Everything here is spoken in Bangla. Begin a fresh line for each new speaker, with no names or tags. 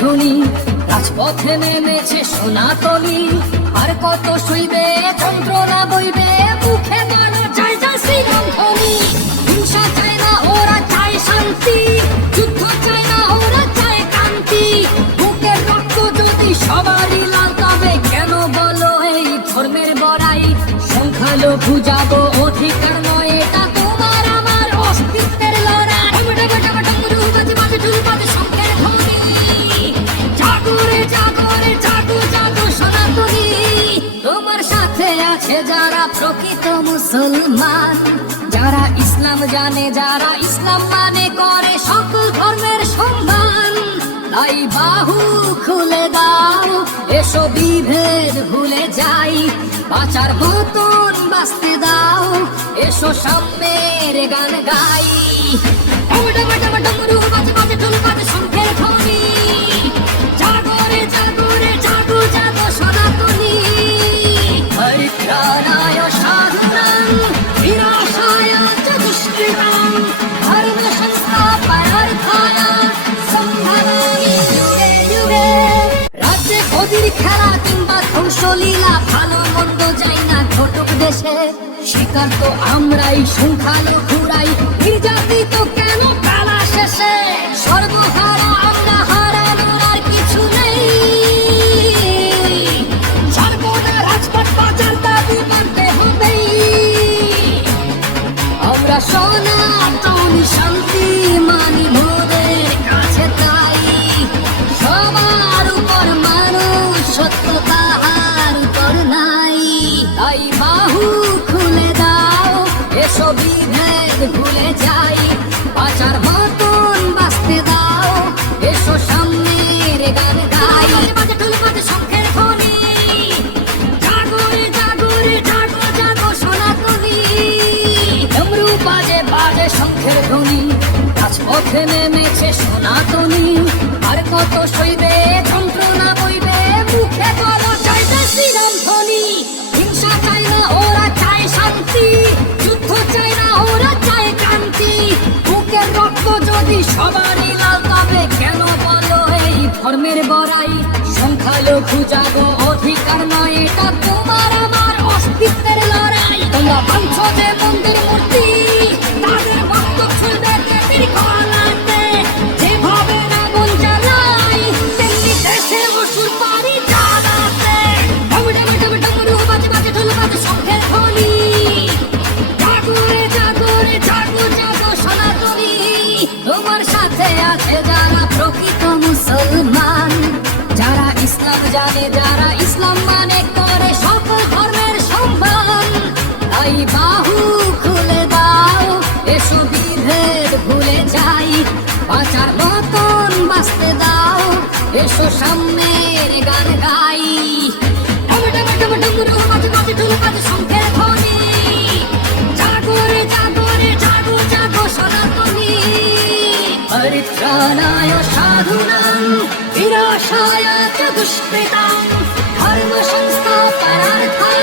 ধ্বনি, রাজপথে নেমেছে সনাতনী। আর কত সইবে যন্ত্রণা বইবে, মুখে না শান্তি। যদি সবারই কেন বলো ধর্মের সংখ্যালঘু যাব, অধিকার আছে যারা প্রকৃত মুসলমান, যারা ইসলাম জানে, যারা ইসলাম মানে করে সকল ধর্মের সম্মান। তাই বাহু খুলে দাও, এসো বিভেদ ভুলে যাই বাঁচার মতন বাঁচতে দাও, এসো সামনের গান গাই। কিংবা ভালো মন্দ যাই না, ঘটক দেশে শিকার তো আমরাই, সংখ্যালঘুরাই। নির্যাতিত কেন বেলা শেষে? সর্বহারা আমরা কিছু নেই। আমরা সনাতনী শান্তি মানি মোদের কাছে তাই। সবার উপর মানুষ সত্য শঙ্খের ধ্বনি রাজপথে নেমেছে সনাতনী। আর কত সইবে, যন্ত্রণা বইবে, মুখে বলো জয় শ্রীরাম ধ্বনি। হিংসা চায় না, ওরা চায় শান্তি। যুদ্ধ চায় না, ওরা চায় ক্রান্তি বুকের রক্ত যদি সবারই লাল, তবে কেন বলো এই ধর্মের বড়াই? সংখ্যালঘু যাব অধিকার নয়, এটা তোমার আমার অস্তিত্বের লড়াই। তোমরা ভাঙছ যে মূর্তি তাই বাহু খুলে দাও, এসো বিভেদ ভুলে যাই। বাঁচার মতন বাঁচতে দাও, এসো সামনের গান গাই। শঙ্খের ধ্বনি। জাগরে জাগরে জাগো জাগো সনাতনী পরিত্রাণায় সাধুনাং বিনাশায় চ দুষ্কৃতাং ধর্ম সংস্থাপনার্থায়